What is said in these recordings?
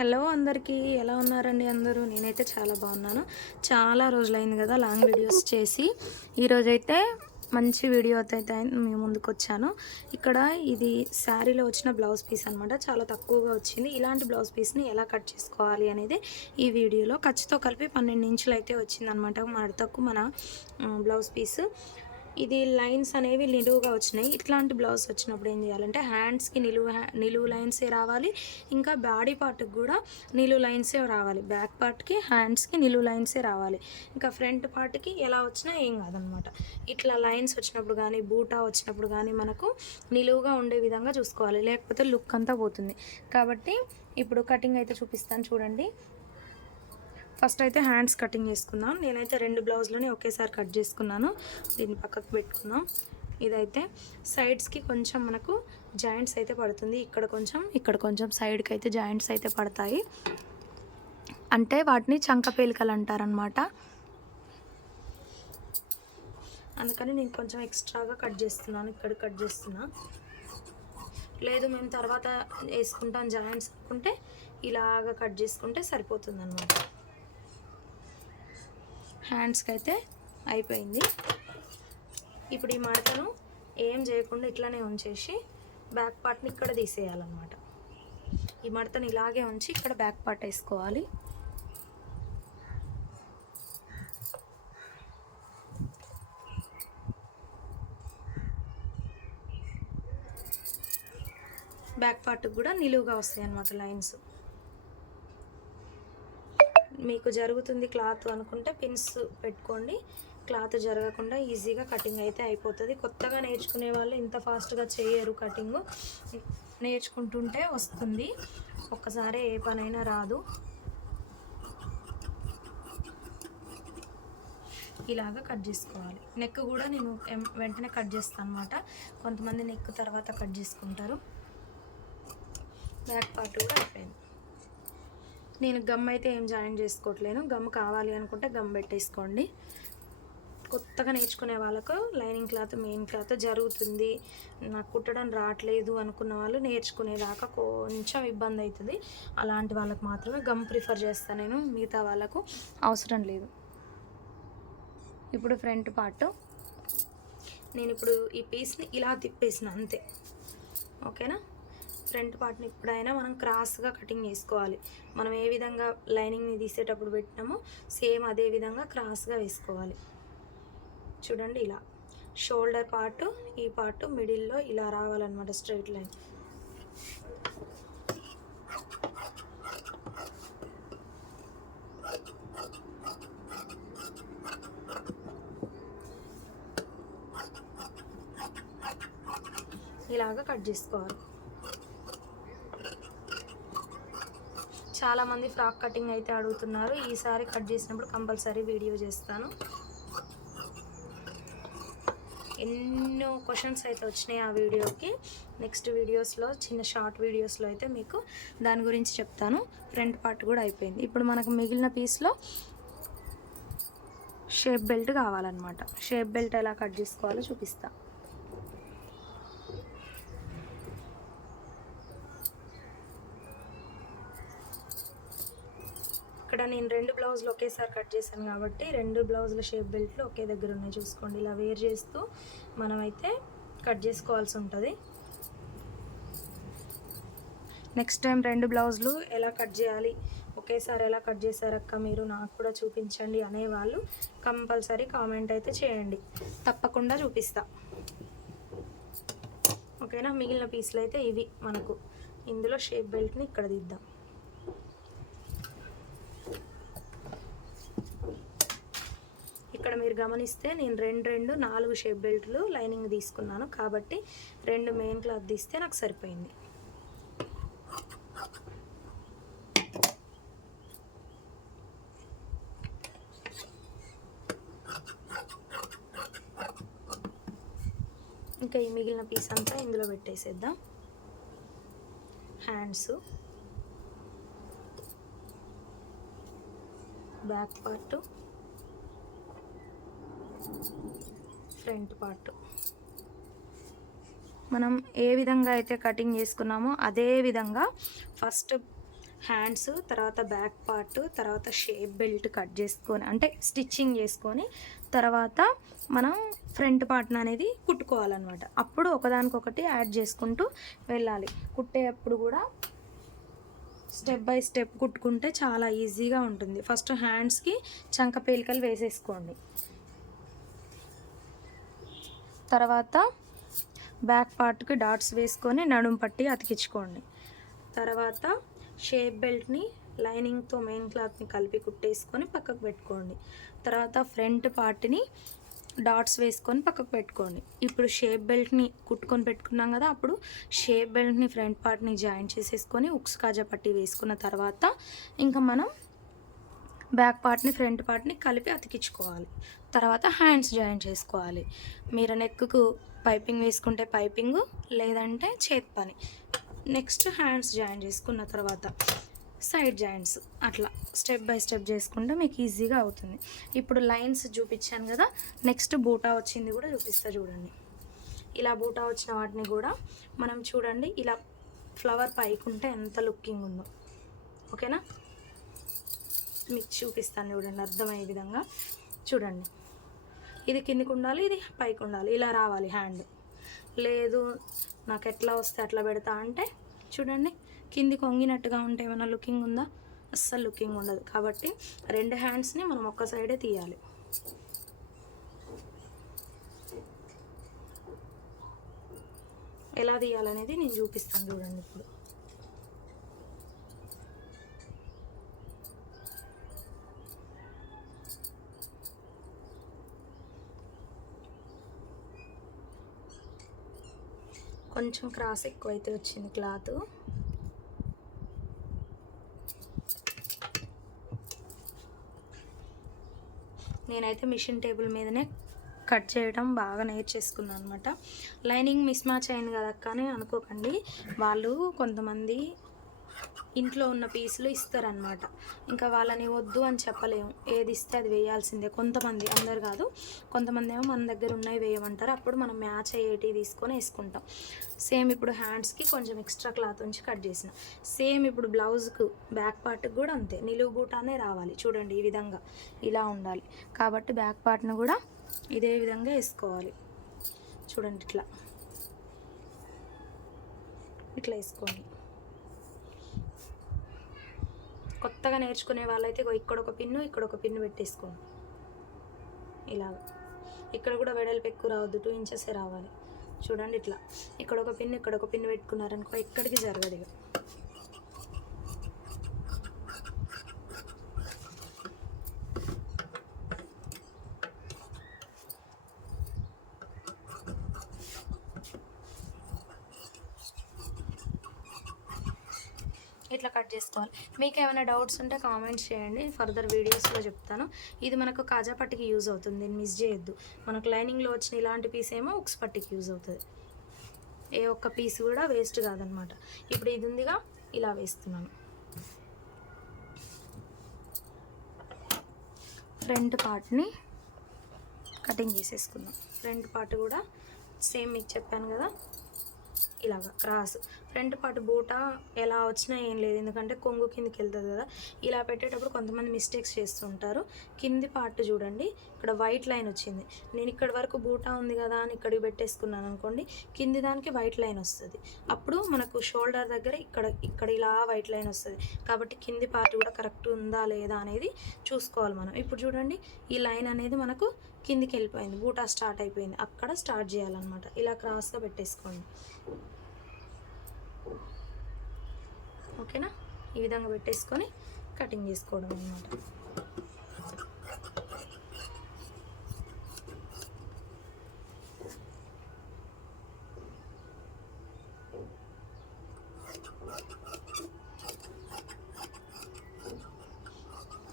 Hello అందరికీ ఎలా ఉన్నారండి అందరూ? నేనైతే చాలా బాగున్నాను. చాలా రోజులైంది కదా లాంగ్ వీడియోస్ చేసి. ఈరోజైతే మంచి వీడియో అయితే మీ ముందుకు వచ్చాను ఇక్కడ ఇది శారీలో వచ్చిన బ్లౌజ్ పీస్ అనమాట చాలా తక్కువగా వచ్చింది. ఇలాంటి బ్లౌజ్ పీస్ని ఎలా కట్ చేసుకోవాలి అనేది ఈ వీడియోలో ఖర్చుతో కలిపి పన్నెండు ఇంచులు అయితే వచ్చిందనమాట మడతకు మన బ్లౌజ్ పీస్. ఇది లైన్స్ అనేవి నిలువుగా వచ్చినాయి. ఇట్లాంటి బ్లౌజ్ వచ్చినప్పుడు ఏం చేయాలంటే హ్యాండ్స్కి నిలువు నిలువు లైన్సే రావాలి. ఇంకా బాడీ పార్ట్కి కూడా నిలువు లైన్సే రావాలి. బ్యాక్ పార్ట్కి హ్యాండ్స్కి నిలువు లైన్సే రావాలి. ఇంకా ఫ్రంట్ పార్ట్కి ఎలా వచ్చినా ఏం కాదనమాట. ఇట్లా లైన్స్ వచ్చినప్పుడు కానీ బూటా వచ్చినప్పుడు కానీ మనకు నిలువుగా ఉండే విధంగా చూసుకోవాలి. లేకపోతే లుక్ అంతా పోతుంది. కాబట్టి ఇప్పుడు కటింగ్ అయితే చూపిస్తాను చూడండి. ఫస్ట్ అయితే హ్యాండ్స్ కటింగ్ చేసుకుందాం. నేనైతే రెండు బ్లౌజ్లని ఒకేసారి కట్ చేసుకున్నాను. దీన్ని పక్కకు పెట్టుకుందాం. ఇదైతే సైడ్స్కి కొంచెం మనకు జాయింట్స్ అయితే పడుతుంది. ఇక్కడ కొంచెం ఇక్కడ కొంచెం సైడ్కి అయితే జాయింట్స్ అయితే పడతాయి. అంటే వాటిని చంక పేలికలు అంటారనమాట అందుకని నేను కొంచెం ఎక్స్ట్రాగా కట్ చేస్తున్నాను. ఇక్కడ కట్ చేస్తున్నా. లేదు మేము తర్వాత వేసుకుంటాం జాయింట్స్. అనుకుంటే ఇలాగా కట్ చేసుకుంటే సరిపోతుంది అనమాట హ్యాండ్స్కి అయితే అయిపోయింది. ఇప్పుడు ఈ మడతను ఏం చేయకుండా ఇట్లానే ఉంచేసి బ్యాక్ పార్ట్ని ఇక్కడ తీసేయాలన్నమాట. ఈ మడతను ఇలాగే ఉంచి ఇక్కడ బ్యాక్ పార్ట్ వేసుకోవాలి. బ్యాక్ పార్ట్కి కూడా నిలువుగా వస్తాయి అన్నమాట లైన్స్. మీకు జరుగుతుంది క్లాత్ అనుకుంటే పిన్స్ పెట్టుకోండి. క్లాత్ జరగకుండా ఈజీగా కటింగ్ అయితే అయిపోతుంది. కొత్తగా నేర్చుకునే వాళ్ళు ఇంత ఫాస్ట్గా చేయరు కటింగ్. నేర్చుకుంటుంటే వస్తుంది. ఒక్కసారి ఏ పనైనా రాదు. ఇలాగా కట్ చేసుకోవాలి. నెక్ కూడా నేను వెంటనే కట్ చేస్తాను అనమాట కొంతమంది నెక్ తర్వాత కట్ చేసుకుంటారు. బ్యాక్ పార్ట్ కూడా అయిపోయింది. నేను గమ్ అయితే ఏం జాయిన్ చేసుకోవట్లేను గమ్ కావాలి అనుకుంటే గమ్ పెట్టేసుకోండి. కొత్తగా నేర్చుకునే వాళ్ళకు లైనింగ్ క్లాత్ మెయిన్ క్లాత్ జరుగుతుంది. నాకు కుట్టడం రావట్లేదు అనుకున్న వాళ్ళు నేర్చుకునేదాకా కొంచెం ఇబ్బంది అవుతుంది అలాంటి వాళ్ళకి మాత్రమే గమ్ ప్రిఫర్ చేస్తాను నేను. మిగతా వాళ్ళకు అవసరం లేదు. ఇప్పుడు ఫ్రంట్ పార్ట్. నేను ఇప్పుడు ఈ పీస్ని ఇలా తిప్పేసిన అంతే. ఓకేనా? ఫ్రంట్ పార్ట్ని ఎప్పుడైనా మనం క్రాస్గా కటింగ్ చేసుకోవాలి. మనం ఏ విధంగా లైనింగ్ని తీసేటప్పుడు పెట్టినామో సేమ్ అదే విధంగా క్రాస్గా వేసుకోవాలి. చూడండి ఇలా. షోల్డర్ పార్ట్ ఈ పార్ట్ మిడిల్లో ఇలా రావాలన్నమాట స్ట్రైట్ లైన్. ఇలాగా కట్ చేసుకోవాలి. చాలామంది ఫ్రాక్ కటింగ్ అయితే అడుగుతున్నారు. ఈసారి కట్ చేసినప్పుడు కంపల్సరీ వీడియో చేస్తాను. ఎన్నో క్వశ్చన్స్ అయితే వచ్చినాయి ఆ వీడియోకి. నెక్స్ట్ వీడియోస్లో చిన్న షార్ట్ వీడియోస్లో అయితే మీకు దాని గురించి చెప్తాను. ఫ్రంట్ పార్ట్ కూడా అయిపోయింది. ఇప్పుడు మనకు మిగిలిన పీస్లో షేప్ బెల్ట్ కావాలన్నమాట. షేప్ బెల్ట్ ఎలా కట్ చేసుకోవాలో చూపిస్తాను ఇక్కడ నేను రెండు బ్లౌజులు ఒకేసారి కట్ చేశాను కాబట్టి రెండు బ్లౌజుల షేప్ బెల్ట్లు ఒకే దగ్గర ఉన్నాయి. చూసుకోండి ఇలా వేర్ చేస్తూ మనమైతే కట్ చేసుకోవాల్సి ఉంటుంది. నెక్స్ట్ టైం రెండు బ్లౌజులు ఎలా కట్ చేయాలి? ఒకేసారి ఎలా కట్ చేశారక్క మీరు? నాకు కూడా చూపించండి అనేవాళ్ళు కంపల్సరీ కామెంట్ అయితే చేయండి. తప్పకుండా చూపిస్తా. ఓకేనా? మిగిలిన పీసులు అయితే ఇవి మనకు. ఇందులో షేప్ బెల్ట్ని ఇక్కడ దిద్దాం. ఇక్కడ మీరు గమనిస్తే నేను రెండు రెండు నాలుగు షేప్ బెల్ట్లు లైనింగ్ తీసుకున్నాను. కాబట్టి రెండు మెయిన్ క్లాత్ తీస్తే నాకు సరిపోయింది. ఇంకా ఈ మిగిలిన పీస్ అంతా ఇందులో పెట్టేసేద్దాం. Hands back part front part. మనం ఏ విధంగా అయితే కటింగ్ చేసుకున్నామో అదే విధంగా ఫస్ట్ హ్యాండ్స్ తర్వాత బ్యాక్ పార్ట్ తర్వాత షేప్ బెల్ట్ కట్ చేసుకొని అంటే స్టిచ్చింగ్ చేసుకొని తర్వాత మనం ఫ్రంట్ పార్ట్ని అనేది కుట్టుకోవాలన్నమాట. అప్పుడు ఒకదానికొకటి యాడ్ చేసుకుంటూ వెళ్ళాలి. కుట్టేటప్పుడు కూడా స్టెప్ బై స్టెప్ కుట్టుకుంటే చాలా ఈజీగా ఉంటుంది. ఫస్ట్ హ్యాండ్స్కి చంక పేలికలు వేసేసుకోండి. తర్వాత బ్యాక్ పార్ట్కి డాట్స్ వేసుకొని నడుం పట్టి అతికించుకోండి. తర్వాత షేప్ బెల్ట్ని లైనింగ్తో మెయిన్ క్లాత్ని కలిపి కుట్టేసుకొని పక్కకు పెట్టుకోండి. తర్వాత ఫ్రంట్ పార్ట్ని డాట్స్ వేసుకొని పక్కకు పెట్టుకోండి. ఇప్పుడు షేప్ బెల్ట్ని కుట్టుకొని పెట్టుకున్నాం కదా అప్పుడు షేప్ బెల్ట్ని ఫ్రంట్ పార్ట్ని జాయిన్ చేసేసుకొని ఉక్స్ కాజా పట్టి వేసుకున్న తర్వాత ఇంకా మనం బ్యాక్ పార్ట్ని ఫ్రంట్ పార్ట్ని కలిపి అతికించుకోవాలి. తర్వాత హ్యాండ్స్ జాయిన్ చేసుకోవాలి. మీరు నెక్కు పైపింగ్ వేసుకుంటే పైపింగ్ లేదంటే చేతి పని. నెక్స్ట్ హ్యాండ్స్ జాయిన్ చేసుకున్న తర్వాత సైడ్ జాయింట్స్ అట్లా స్టెప్ బై స్టెప్ చేసుకుంటే మీకు ఈజీగా అవుతుంది. ఇప్పుడు లైన్స్ చూపించాను కదా నెక్స్ట్ బూటా వచ్చింది కూడా చూపిస్తా చూడండి. ఇలా బూటా వచ్చిన వాటిని కూడా మనం చూడండి ఇలా ఫ్లవర్ పైకి ఉంటే ఎంత లుకింగ్ ఉందో. ఓకేనా? మీకు చూపిస్తాను చూడండి అర్థమయ్యే విధంగా. చూడండి. ఇది కిందికి ఉండాలి ఇది పైకి ఉండాలి. ఇలా రావాలి హ్యాండ్. లేదు నాకు ఎట్లా వస్తే అట్లా పెడతా అంటే చూడండి కిందికి వంగినట్టుగా ఉంటే ఏమైనా లుకింగ్ ఉందా? అస్సలు లుకింగ్ ఉండదు. కాబట్టి రెండు హ్యాండ్స్ని మనం ఒక్క సైడే తీయాలి. ఎలా తీయాలనేది నేను చూపిస్తాను చూడండి ఇప్పుడు. కొంచెం క్రాస్ ఎక్కువ అయితే వచ్చింది క్లాత్. నేనైతే మిషన్ టేబుల్ మీదనే కట్ చేయడం బాగా నేర్చేసుకున్నాను అనమాట లైనింగ్ మిస్ మ్యాచ్ అయింది కదా కానీ అనుకోకండి. వాళ్ళు కొంతమంది ఇంట్లో ఉన్న పీసులు ఇస్తారనమాట ఇంకా వాళ్ళని వద్దు అని చెప్పలేము. ఏది ఇస్తే అది వేయాల్సిందే. కొంతమంది అందరు కాదు కొంతమంది ఏమో మన దగ్గర ఉన్నవి వేయమంటారు. అప్పుడు మనం మ్యాచ్ అయ్యేటివి తీసుకొని వేసుకుంటాం. సేమ్ ఇప్పుడు హ్యాండ్స్కి కొంచెం ఎక్స్ట్రా క్లాత్ ఉంచి కట్ చేసిన. సేమ్ ఇప్పుడు బ్లౌజ్కు బ్యాక్ పార్ట్కి కూడా అంతే. నిలువు బూటానే రావాలి. చూడండి ఈ విధంగా ఇలా ఉండాలి. కాబట్టి బ్యాక్ పార్ట్ను కూడా ఇదే విధంగా వేసుకోవాలి. చూడండి ఇట్లా. ఇట్లా వేసుకోండి. కొత్తగా నేర్చుకునే వాళ్ళైతే ఇక్కడ ఒక పిన్ను ఇక్కడ ఒక పిన్ను పెట్టేసుకోండి. ఇలాగ. ఇక్కడ కూడా వెడల్పు ఎక్కువ రావద్దు టూ ఇంచెసే రావాలి. చూడండి ఇట్లా. ఇక్కడ ఒక పిన్ను ఇక్కడ ఒక పిన్ను పెట్టుకున్నారనుకో ఎక్కడికి జరగదు ఇక ఇట్లా కట్ చేసుకోవాలి. మీకు ఏమైనా డౌట్స్ ఉంటే కామెంట్స్ చేయండి. ఫర్దర్ వీడియోస్లో చెప్తాను. ఇది మనకు కాజా పట్టికి యూజ్ అవుతుంది. దీన్ని మిస్ చేయొద్దు. మనకు లైనింగ్లో వచ్చిన ఇలాంటి పీస్ ఏమో ఉక్స్ పట్టికి యూజ్ అవుతుంది. ఏ ఒక్క పీస్ కూడా వేస్ట్ కాదనమాట. ఇప్పుడు ఇది ఉందిగా ఇలా వేస్తున్నాను. ఫ్రంట్ పార్ట్ని కటింగ్ చేసేసుకుందాం. ఫ్రంట్ పార్ట్ కూడా సేమ్ మీకు చెప్పాను కదా ఇలాగ క్రాస్. ఫ్రంట్ పార్ట్ బూట ఎలా వచ్చినా ఏం లేదు. ఎందుకంటే కొంగు కిందికి వెళ్తుంది కదా. ఇలా పెట్టేటప్పుడు కొంతమంది మిస్టేక్స్ చేస్తుంటారు. కింది పార్ట్ చూడండి. ఇక్కడ వైట్ లైన్ వచ్చింది. నేను ఇక్కడ వరకు బూటా ఉంది కదా అని ఇక్కడికి పెట్టేసుకున్నాను అనుకోండి. కింది దానికి వైట్ లైన్ వస్తుంది. అప్పుడు మనకు షోల్డర్ దగ్గర ఇక్కడ ఇక్కడ ఇలా వైట్ లైన్ వస్తుంది. కాబట్టి కింది పార్ట్ కూడా కరెక్ట్ ఉందా లేదా అనేది చూసుకోవాలి మనం. ఇప్పుడు చూడండి. ఈ లైన్ అనేది మనకు కిందికి వెళ్ళిపోయింది. బూటా స్టార్ట్ అయిపోయింది. అక్కడ స్టార్ట్ చేయాలన్నమాట. ఇలా క్రాస్గా పెట్టేసుకోండి. ఓకేనా? ఈ విధంగా పెట్టేసుకొని కటింగ్ చేసుకోవడం అనమాట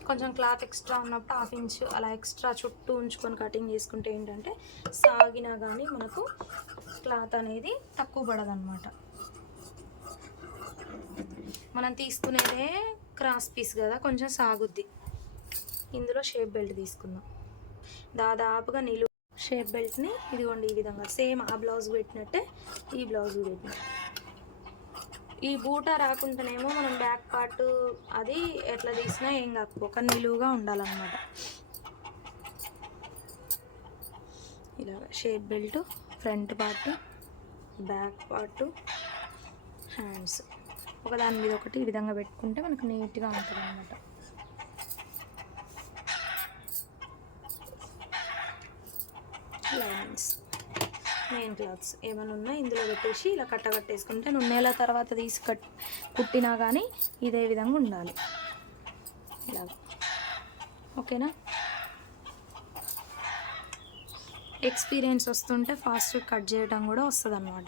కొంచెం క్లాత్ ఎక్స్ట్రా ఉన్నప్పుడు హాఫ్ ఇంచ్ అలా ఎక్స్ట్రా చుట్టూ ఉంచుకొని కటింగ్ చేసుకుంటే ఏంటంటే సాగినా కానీ మనకు క్లాత్ అనేది తక్కువ పడదన్నమాట. మనం తీసుకునేదే క్రాస్ పీస్ కదా కొంచెం సాగుద్ది. ఇందులో షేప్ బెల్ట్ తీసుకుందాం. దాదాపుగా నిలువు షేప్ బెల్ట్ని ఇదిగోండి ఈ విధంగా సేమ్ ఆ బ్లౌజ్ పెట్టినట్టే ఈ బ్లౌజ్ పెట్టినట్టు ఈ బూట రాకుండానేమో మనం బ్యాక్ పార్ట్ అది ఎట్లా తీసినా ఏం కాకపోక నిలువుగా ఉండాలన్నమాట. ఇలా shape belt front part back part hands ఒకదాని మీద ఒకటి ఈ విధంగా పెట్టుకుంటే మనకు నీట్గా ఉంటుంది అనమాట మెయిన్ క్లాత్స్ ఏమైనా ఉన్నా ఇందులో పెట్టేసి ఇలా కట్ట కట్టేసుకుంటే నువ్వు తర్వాత తీసి కట్ కుట్టినా కానీ ఇదే విధంగా ఉండాలి. ఇలాగ. ఓకేనా? ఎక్స్పీరియన్స్ వస్తుంటే ఫాస్ట్ కట్ చేయడం కూడా వస్తుంది అనమాట